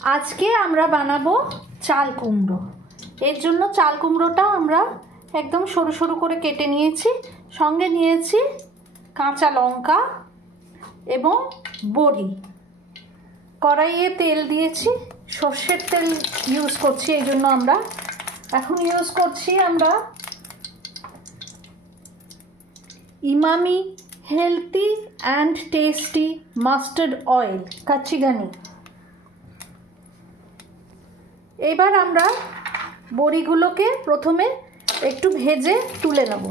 আজকে আমরা বানাবো চাল কুমড়ো। এর জন্য চাল কুমড়োটা আমরা একদম সরু সরু করে কেটে নিয়েছি, সঙ্গে নিয়েছি কাঁচা লঙ্কা এবং বড়ি। কড়াইয়ে তেল দিয়েছি, সর্ষের তেল ইউজ করছি, এই জন্য আমরা এখন ইউজ করছি আমরা Emami healthy and tasty mustard oil kacchi ঘানি। এবার আমরা বড়িগুলোকে প্রথমে একটু ভেজে তুলে নেব।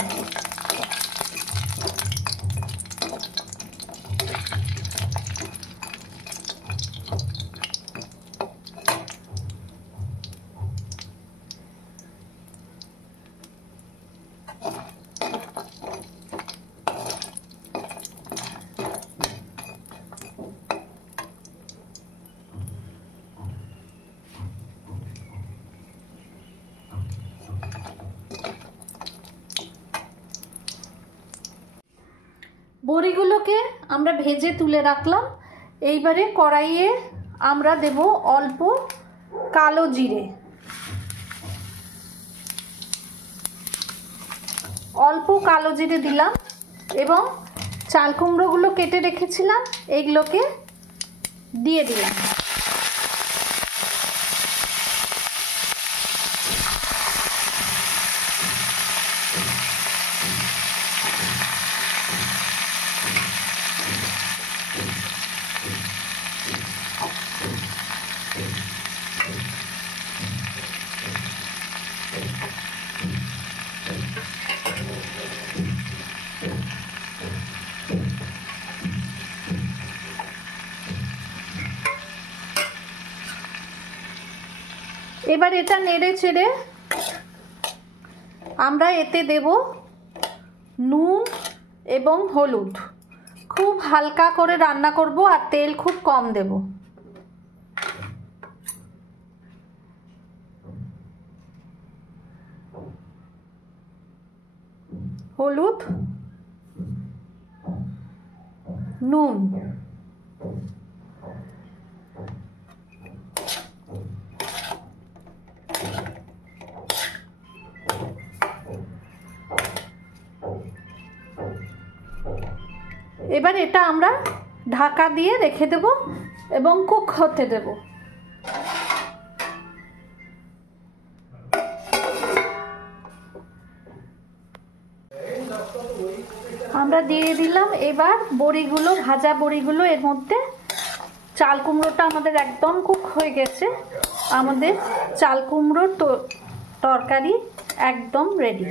বড়িগুলোকে আমরা ভেজে তুলে রাখলাম। এইবারে কড়াইয়ে আমরা দেব অল্প কালো জিরে, দিলাম এবং চাল কুমড়োগুলো কেটে রেখেছিলাম এইগুলোকে দিয়ে দিলাম। এবার এটা নেড়ে চেড়ে আমরা এতে দেব নুন এবং হলুদ। খুব হালকা করে রান্না করব আর তেল খুব কম দেব। হলুদ, নুন, এবার এটা আমরা ঢাকা দিয়ে রেখে দেব এবং কুক হতে দেব। আমরা দিয়ে দিলাম এবার বড়িগুলো, ভাজা বড়িগুলো এর মধ্যে। চাল কুমড়োটা আমাদের একদম কুক হয়ে গেছে। আমাদের চাল কুমড়োর তরকারি একদম রেডি।